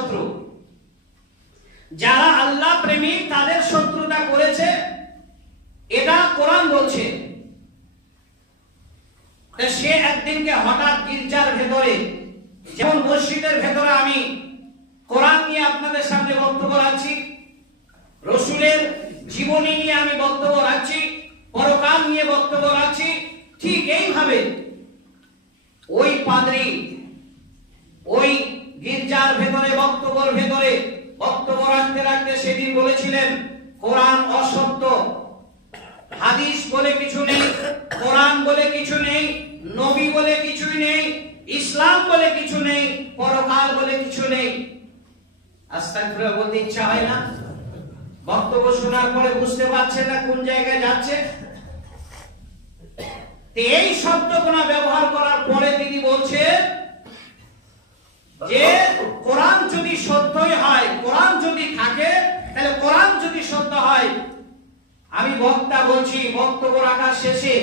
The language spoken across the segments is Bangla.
শত্রু। যারা আল্লাহ প্রেমিক তাদের শত্রুতা করেছে, এটা কোরআন বলছে। সে একদিনকে হঠাৎ গির্জার ভেতরে, যেমন মসজিদের ভেতরে আমি কোরআন নিয়ে আপনাদের সামনে বক্তব্য রাখছি, রসুলের জীবনী নিয়ে আমি বক্তব্য রাখছি, পরকাল নিয়ে বক্তব্য রাখছি, ঠিক এইভাবে ওই পাদ্রী ওই গির্জার ভেতরে বক্তব্য রাখতে রাখতে সেদিন বলেছিলেন কোরআন অসত্য, হাদিস বলে কিছু নেই, কোরআন বলে কিছু নেই, নবী বলে কিছুই নেই, ইসলাম বলে কিছু নেই, পরকাল বলে কিছু নেই। আস্তাগফিরুল্লাহ বলতে ইচ্ছা হয় না? বক্তব্য শোনার পরে বুঝতে পারছেন না কোন জায়গায় যাচ্ছে। এই শব্দগুলো ব্যবহার করার পরে তিনি বলছেন যে কোরআন যদি সত্যই হয়, কোরআন যদি থাকে, তাহলে কোরআন যদি সত্য হয়, আমি বক্তা বলছি বক্তব্য রাখার শেষে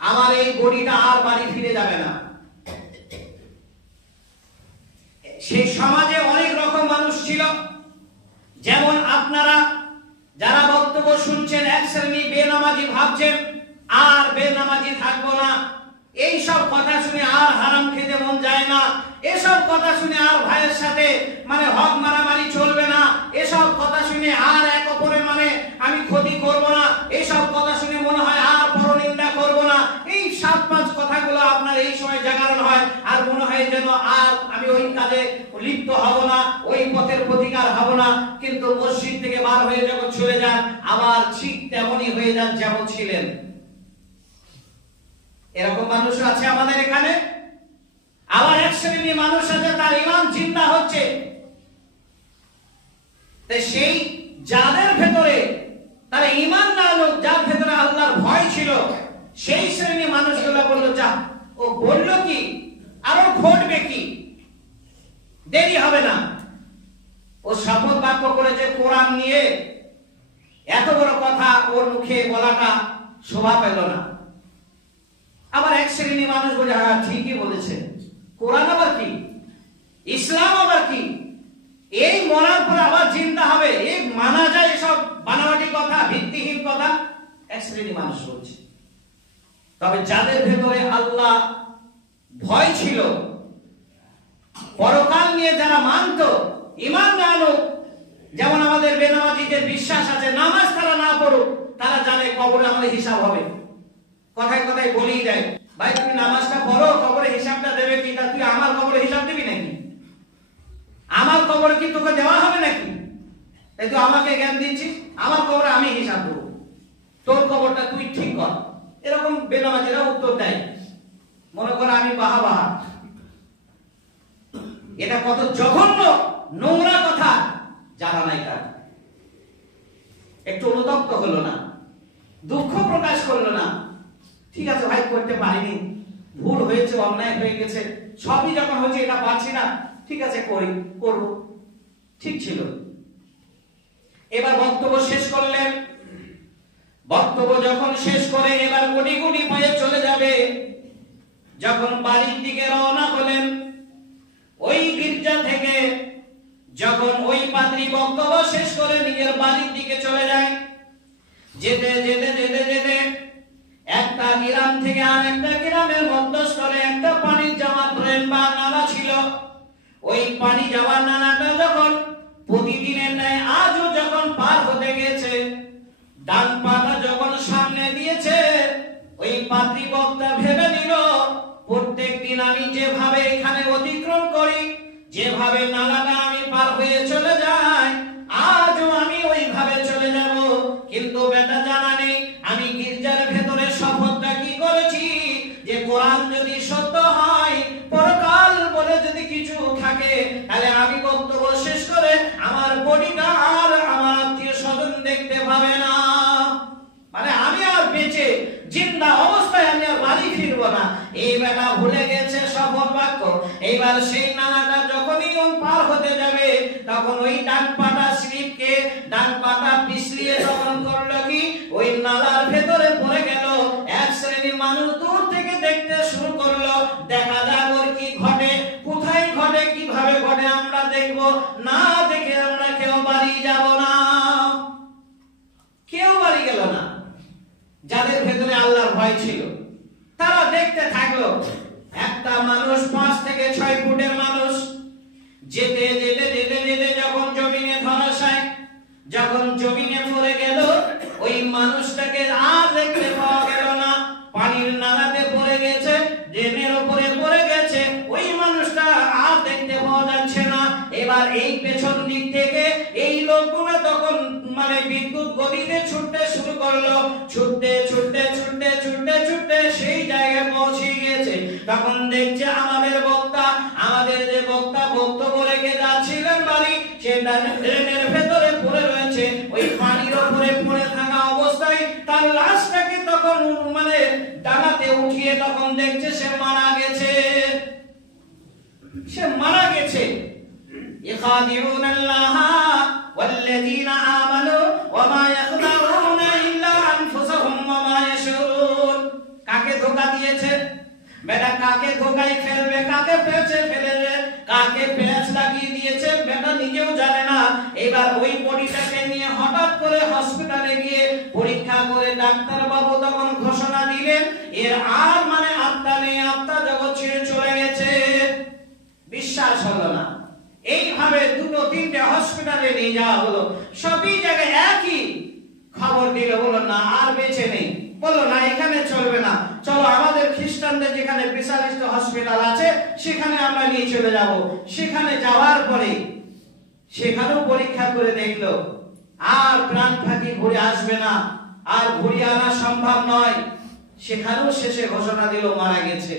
আমার এই বডিটা আর বাড়ি ফিরে যাবে না। সেই সমাজে অনেক রকম মানুষ ছিল, যেমন আপনারা যারা বক্তব্য শুনছেন এক শ্রেণী বেনামাজি ভাবছেন আর বেনামাজি থাকবো না, এই সব কথা শুনে আর হারাম খেতে মন যায় না, এসব কথা শুনে আর ভাইয়ের সাথে হক মারামারি চলবে না, এসব কথা শুনে আর এক অপরের আমি ক্ষতি করব না, এইসব কথা শুনে মনে হয় আর পরনিন্দা করব না। এই 7-5 কথাগুলো আপনার এই সময় জাগরণ হয় আর মনে হয় যেন আর আমি ওই কাজে লিপ্ত হব না, ওই পথের প্রতিকার হব না। কিন্তু মসজিদ থেকে বার হয়ে যখন চলে যান আবার ঠিক তেমনই হয়ে যান যেমন ছিলেন। এরকম মানুষ আছে আমাদের এখানে। আবার এক শ্রেণীর মানুষ আছে তার ঈমান জিন্দা হচ্ছে। সেই যাদের ভেতরে তার ঈমান না হলো, যার ভেতরে আল্লাহর ভয় ছিল, সেই শ্রেণীর মানুষগুলো বললো যা ও বললো কি, আরো ঘটবে কি, দেরি হবে না। ও শপথ বাক্য করেছে কোরআন নিয়ে, এত বড় কথা ওর মুখে বলাটা শোভা পেল না। আবার এক শ্রেণীর মানুষ বলে হ্যাঁ ঠিকই বলেছে, কোরআন আবার কি, ইসলাম আবার কি, এই মরার পর আবার জিন্দা হবে, এই মানা যায়, এসব বানাওয়াটি কথা, ভিত্তিহীন কথা এক শ্রেণীর মানুষ বলছে। তবে যাদের ভেতরে আল্লাহ ভয় ছিল, পরকাল নিয়ে যারা মানত, ঈমান আনলো, যেমন আমাদের বেনামাজিদের বিশ্বাস আছে নামাজ তারা না পড়ুক, তারা জানে কবরে আমাদের হিসাব হবে। কথায় কথায় বলেই দেয় ভাই তুমি নামাজটা পড়ো, কবরে হিসাবটা দেবে কি? তা তুই আমার কবরে হিসাব দিবি নাকি? আমার কবরে কি তোকে দেওয়া হবে নাকি? তাই তো আমাকে জ্ঞান দিচ্ছিস, আমার কবরে আমি হিসাব দেবো, তোর কবরটা তুই ঠিক কর। এরকম বেনামাজিরা উত্তর দেয়, মনে করে আমি বাহা বাহা। এটা কত জঘন্য নোংরা কথা জানা নাই তার। একটু অনুতপ্ত হলো না, দুঃখ প্রকাশ করলো না, ঠিক আছে ভাই করতে পারিনি, ভুল হয়েছে, অন্যায় হয়ে গেছে, সবই যখন হয়েছে এটা পারছি না, ঠিক আছে করব, ঠিক ছিল। এবার বক্তব্য শেষ করলেন। বক্তব্য যখন শেষ করে এবার গুটি গুটি পায়ে চলে যাবে, যখন বাড়ির দিকে রওনা হলেন ওই গির্জা থেকে, যখন ওই পাদ্রী বক্তব্য শেষ করে নিজের বাড়ির দিকে চলে যায়, যেতে যেতে যেতে যেতে একটা গ্রাম থেকে আর একটা গ্রামের মধ্যস্থলে একটা পানি যাওয়ার ড্রেন বা নালা ছিল। ওই পানি যাওয়ার নালাটা যখন প্রতিদিনের ন্যায় আজও যখন পার হতে গেছে, ডান পাটা যখন সামনে দিয়েছে, ওই পাদ্রী বক্তা ভেবে নিল প্রত্যেকদিন আমি যেভাবে এখানে অতিক্রম করি, যেভাবে নালাটা আমি পার হয়ে চলে যাই, আজও আমি ওইভাবে চলে যাব। কিন্তু বেটা জানা নেই আমি গির্জার ভেতরে শপথটা কি করেছি যে কোরআন যদি সত্য হয়, পরকাল বলে যদি কিছু থাকে, তাহলে আমি বক্তব্য শেষ করে আমার বডিটা আর আমার আত্মীয় স্বজন দেখতে পাবে না। আমি আর বেঁচে জিন্দা অবস্থায় আমি আর বাড়ি ফিরবো না। এই বেটা ভুলে গেছে শপথ বাক্য। এইবার সেই নালাটা যখনই পার হতে যাবে, তখন ওই ডান পাটা স্লিপকে ডান পাটা পিছলিয়ে তখন করলো কি, ওই নালার ভেতরে পড়ে গেল। এক শ্রেণীর মানুষ দূর থেকে দেখতে শুরু করলো, দেখা যাক ওর কি ঘটে, কোথায় ঘটে, কিভাবে ঘটে আমরা দেখবো। না দেখে আমরা কেউ বাড়ি যাব না। কেউ বাড়ি গেল না। যাদের ভেতরে আল্লাহর ভয় ছিল তারা দেখতে থাকলো। একটা মানুষ 5 থেকে 6 ফুটের মানুষ যেতে যেতে যেতে যেতে যখন জমিনে ধরাশায়, যখন জমিনে পড়ে গেল, ওই মানুষটাকে আর দেখতে পাওয়া গেল না। পানির নালাতে পড়ে গেছে, ড্রেনের উপরে পড়ে গেছে, ওই মানুষটা আর দেখতে পাওয়া যাচ্ছে না। এবার এই পেছন দিক থেকে এই লোকগুলো তখন বিদ্যুৎ গতিতে ছুটতে শুরু করলো। ছুটতে ছুটতে ছুটতে ছুটতে ছুটতে সেই জায়গায় পৌঁছে গেছে। তখন দেখছে আমাদের যে বক্তা বক্তব্য রেখে যাচ্ছিলেন বাড়ি, সে ড্রেনের ভেতরে পড়ে রয়েছে। ওই পানির উপরে পড়ে থাকা অবস্থায় তার লাশটাকে তখন ডানাতে উঠিয়ে তখন দেখছে সে মারা গেছে। يخادعون الله والذين آمنوا وما يخدعون إلا أنفسهم وما يشعرون। কাকে ধোঁকা দিয়েছে বেটা? কাকে ধোঁকায় ফেলবে, কাকে পেঁচে ফেলেছে, কাকে পেঁচ লাগিয়ে দিয়েছে বেটা নিজেও জানে না। এবার ওই বডিটাকে নিয়ে হঠাৎ করে হসপিটালে গিয়ে পরীক্ষা করে ডাক্তার বাবু তখন ঘোষণা দিলেন এর আর আত্মা নেই, আত্মা জগৎ ছেড়ে চলে গেছে। বিশ্বাস হলো না। এইভাবে 2-3টে হসপিটালে নিয়ে যাওয়া হলো। সবই জায়গায় একই খবর দিল, বলল না আর বেঁচে নেই। বলল না এখানে চলবে না, চলো আমাদের খ্রিস্টানদের যেখানে স্পেশালিস্ট হসপিটাল আছে সেখানে আমরা নিয়ে চলে যাব। সেখানে যাওয়ার পরে সেখানেও পরীক্ষা করে দেখলো আর প্রাণ ফাঁকি ঘুরে আসবে না, আর ঘুরিয়ে আনা সম্ভব নয়। সেখানেও শেষে ঘোষণা দিল মারা গেছে।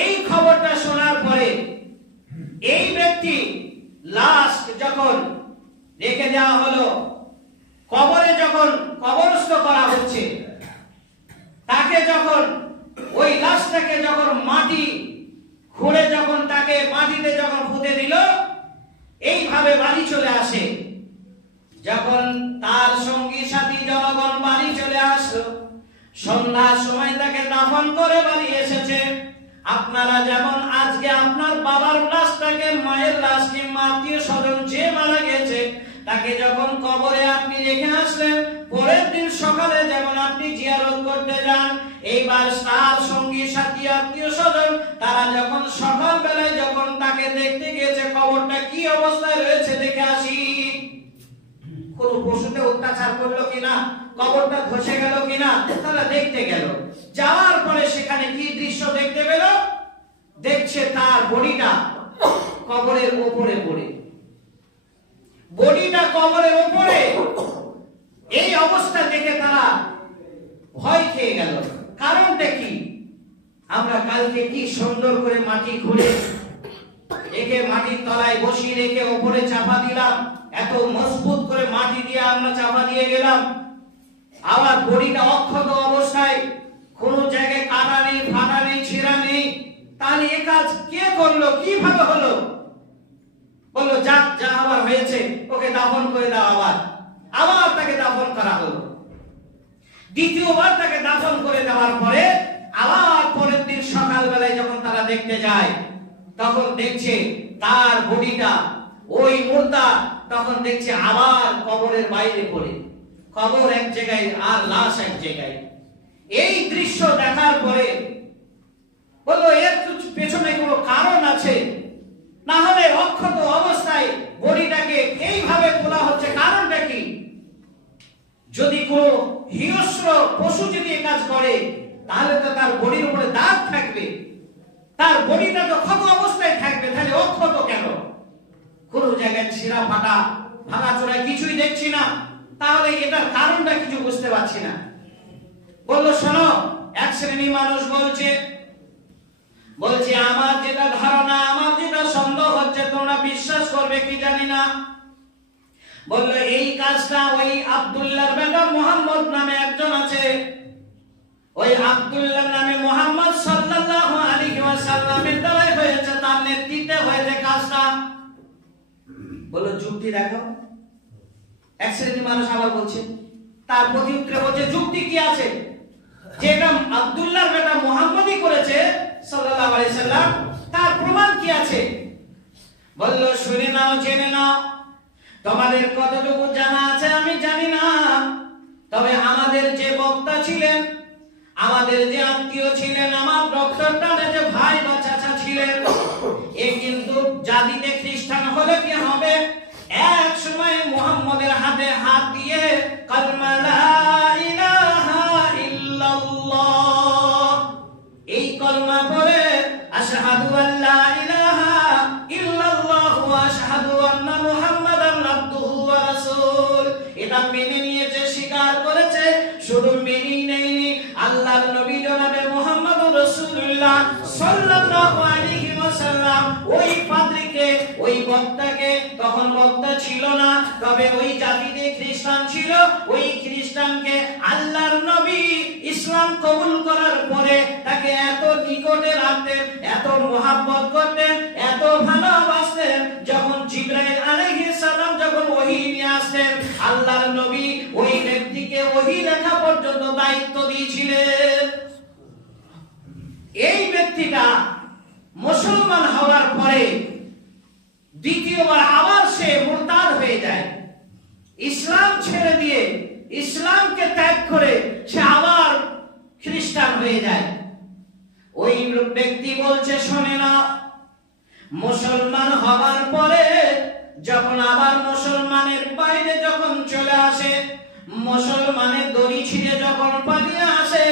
এই খবরটা শোনার পরে এই ব্যক্তি লাস্ট যখন রেখে দেওয়া হলো, কবরে যখন কবরস্থ করা হচ্ছে, তাকে যখন ওই লাশটাকে যখন মাটি খুঁড়ে যখন তাকে মাটিতে যখন পুঁতে দিল, এইভাবে বাড়ি চলে আসে। যখন তার সঙ্গী সাথী জনগণ বাড়ি চলে আসলো, সন্ধ্যার সময় তাকে দাফন করে বাড়ি এসেছে। আপনারা যেমন আজকে আপনার বাবার লাশটাকে, মায়ের লাশ কিংবা আত্মীয় স্বজন যে মারা গেছে তাকে যখন কবরে আপনি রেখে আসলেন, পরের দিন সকালে যেমন আপনি জিয়ারত করতে যান, এইবার তার সঙ্গী সাথী আত্মীয় স্বজন তারা যখন সকাল বেলায় যখন তাকে দেখতে গেছে কবরটা কি অবস্থায় রয়েছে দেখে আসি, কোন পশুতে অত্যাচার করলো কিনা, কবরটা ধসে গেল কিনা, তারা দেখতে গেল। যাওয়ার পরে সেখানে কি দৃশ্য দেখতে পেল? দেখছে তার বডিটা কবরের উপরে পড়ে, বডিটা কবরের উপরে। এই অবস্থা দেখে তারা ভয় খেয়ে গেল। কারণটা কি? আমরা কালকে কি সুন্দর করে মাটি খুঁড়ে একে মাটির তলায় বসিয়ে রেখে উপরে চাপা দিলাম, এত মজবুত করে মাটি দিয়ে আমরা চাপা দিয়ে গেলাম, আবার বডিটা অক্ষত অবস্থায়, কোন জায়গায় কাটা নেই, ফাটা নেই, ছিঁড়া নেই। তাহলে এ কাজ কে করলো, কিভাবে হলো? বললো যাক, যা আবার হয়েছে ওকে দাফন করে দাও। আবার তাকে দাফন করা হলো। দ্বিতীয়বার তাকে দাফন করে দেওয়ার পরে আবার পরের দিন সকালবেলায় যখন তারা দেখতে যায়, তখন দেখছে তার বডিটা, ওই মুর্দা তখন দেখছে আবার কবরের বাইরে পড়ে, কবর এক জায়গায় আর লাশ এক জায়গায়। এই দৃশ্য দেখার পরে বললো এর পেছনে কোনো কারণ আছে, না হলে অক্ষত অবস্থায় বডিটাকে এইভাবে তোলা হচ্ছে, কারণটা কি? যদি কোনো হিংস্র পশু যদি এই কাজ করে তাহলে তো তার বডির উপরে দাগ থাকবে, তার বডিটা তো ক্ষত অবস্থায় থাকবে, তাহলে অক্ষত কেন? কোন জায়গায় ছিঁড়া ফাটা ভাঙাচোরা কিছুই দেখছি না, তাহলে এটার কারণটা কিছু বুঝতে পারছি না। বললো শোনো, এক শ্রেণী মানুষ বলছে আমার যেটা ধারণা, আমার যেটা সন্দেহ হচ্ছে, তোমরা বিশ্বাস করবে কি জানি না। বললো এই কাজটা ওই আব্দুল্লাহর বেটা মুহাম্মদ নামে একজন আছে, ওই আব্দুল্লাহ নামে মুহাম্মদ সাল্লাল্লাহু আলাইহি ওয়াসাল্লামের দ্বারাই হয়েছে, তার নেতৃত্বে হয়েছে কাজটা। বললো যুক্তি দেখো। এক শ্রেণী মানুষ আবার বলছে, তার প্রতি উত্তরে বলছে যুক্তি কি আছে, যেটা আব্দুল্লাহর বেটা মুহাম্মদই করেছে সাল্লাল্লাহু আলাইহি সাল্লাম, তার প্রমাণ কি আছে? বলল শুনে নাও, জেনে নাও। তোমাদের কতটুকু জানা আছে আমি জানি না, তবে আমাদের যে বক্তা ছিলেন, আমাদের যে আত্মীয় ছিলেন, আমার ডক্টর টানে যে ভাই বা চাচা ছিলেন, এ কিন্তু জাতিতে খ্রিস্টান হলে কি হবে, এক সময় মুহাম্মদের হাতে হাত দিয়ে কালিমা লা ইলাহা ইল্লাল্লাহ এই কলমা পড়ে আশহাদু আল্লা ইলাহা ইল্লাল্লাহ ওয়া আশহাদু আন্না মুহাম্মাদান আবদুহু ওয়া রাসূল, এটা মেনে নিয়েছে, স্বীকার করেছে। শুধু মেনেই নেয়নি, আল্লাহর নবী জনাবে মুহাম্মদুর রাসূলুল্লাহ সাল্লাল্লাহু আলাইহি ওয়াসাল্লাম ওই পাদ্রীকে, ওই বক্তাকে, তখন বক্তা ছিল না, তবে ওই জাতিতে খ্রিস্টান ছিল, ওই খ্রিস্টানকে আল্লাহর নবী ইসলাম কবুল করার পরে তাকে এত নিকটে রাখতেন, এত মহব্বত করতেন, এত ভালোবাসতেন, যখন জিবরাইল আলাইহিস সালাম যখন ওহী নিয়ে আসতেন, আল্লাহর নবী ওই ব্যক্তিকে ওহী লেখা পর্যন্ত দায়িত্ব দিয়েছিলেন। এই ব্যক্তিটা মুসলমান হওয়ার পরে দ্বিতীয়বার আবার সে মুরতাদ হয়ে যায়, ইসলাম ছেড়ে দিয়ে, ইসলামকে ত্যাগ করে সে আবার খ্রিস্টান হয়ে যায়। ওই ব্যক্তি বলছে শোনে না, মুসলমান হওয়ার পরে যখন আবার মুসলমানের বাইরে যখন চলে আসে, মুসলমানের দড়ি ছিঁড়ে যখন পালিয়ে আসে,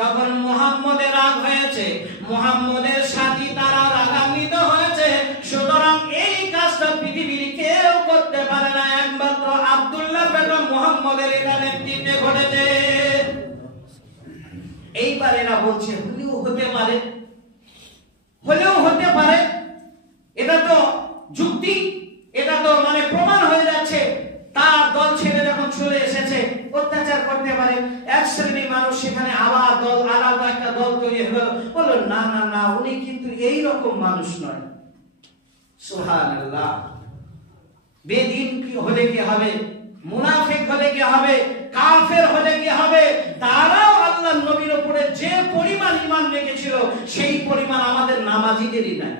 তখন মুহাম্মদের রাগ হয়েছে, মুহাম্মদের সাথী তারা রাগান্বিত হয়েছে। সুতরাং এই কাজটা পৃথিবীর কেউ করতে পারে না, একমাত্র আব্দুল্লাহ বেটা মুহাম্মদের এটা নেতৃত্বে ঘটেছে। এইবার এরা বলছে হলেও হতে পারে, হলেও হতে পারে, এটা তো যুক্তি, এটা তো মানে প্রমাণ হয়ে যাচ্ছে। তার দল ছেড়ে যখন চলে এসেছে, অত্যাচার করতে পারে, এক শ্রেণীর মানুষ সেখানে আবার দল, আলাদা একটা দল তৈরি হলো। বলল না না না, উনি কিন্তু এই রকম মানুষ নয়। সুবহানাল্লাহ। বেদিন কি হলে কি হবে, মুনাফিক হলে কি হবে, কাফের হলে কি হবে, তারাও আল্লাহর নবীর উপরে যে পরিমাণ ঈমান রেখেছিল সেই পরিমাণ আমাদের নামাজীদেরই নাই।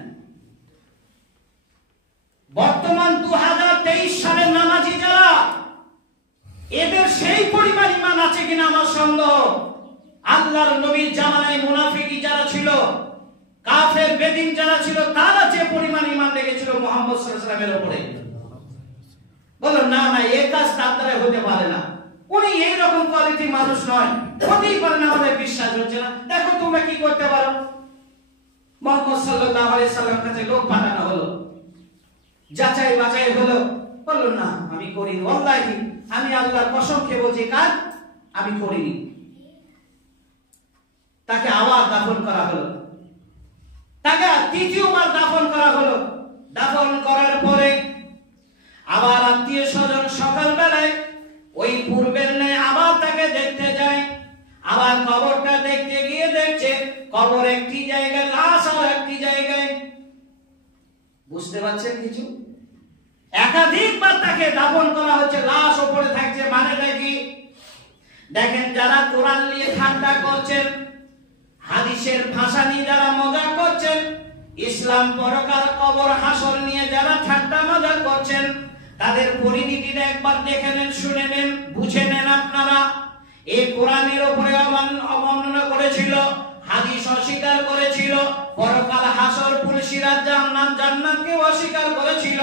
বর্তমান 2023 সালের নামাজি যারা, এদের সেই পরিমাণ ঈমান আছে কিনা আমার সন্দেহ। আল্লাহর নবীর জামানায় মুনাফিকি যারা ছিল, কাফের বেদিন যারা ছিল, তারা যে পরিমাণ ঈমান রেখেছিল মুহাম্মদ সাল্লাল্লাহু আলাইহি ওয়াসাল্লামের উপরে, বলো না না এই কাজ তার দ্বারা হতে পারে না, উনি এই রকম কোয়ালিটি মানুষ নয়, হতেই পারে না, আমাদের বিশ্বাস হচ্ছে না। দেখো তোমরা কি করতে পারো। মুহাম্মদ সাল্লাল্লাহু আলাইহি ওয়াসাল্লামের কাছে লোক পাঠানো হলো, যাচাই বাছাই হলো, বলল না আমি করিনি, ওয়াল্লাহি আমি আল্লাহর কসম খেয়ে বলছি কাজ আমি করিনি। তাকে আবার দাফন করা হলো, তাকে তৃতীয়বার দাফন করা হলো। দাফন করার পরে আবার আত্মীয় স্বজন সকালবেলায় ওই পূর্বের ন্যায় আবার তাকে দেখতে যায়। আবার কবরটা দেখতে গিয়ে দেখছে কবর একটি জায়গায়, লাশ আর একটি জায়গায়। বুঝতে পারছেন কিছু? একাধিকবার তাকে দাফন করা হচ্ছে, লাশ উপরে থাকছে, মানেটা কি? দেখেন যারা কোরআন নিয়ে ঠাট্টা করছেন, হাদিসের ভাষা নিয়ে যারা মজা করছেন, ইসলাম পরকাল কবর হাসর নিয়ে যারা ঠাট্টা মজা করছেন, তাদের পরিণতিটা একবার দেখে নেন, শুনে নেন, বুঝে নেন। আপনারা এই কোরআনের উপরে অবমাননা করেছিল, হাদিস অস্বীকার করেছিল, পরকাল হাসর পুলসিরাত জান্নাতকে অস্বীকার করেছিল।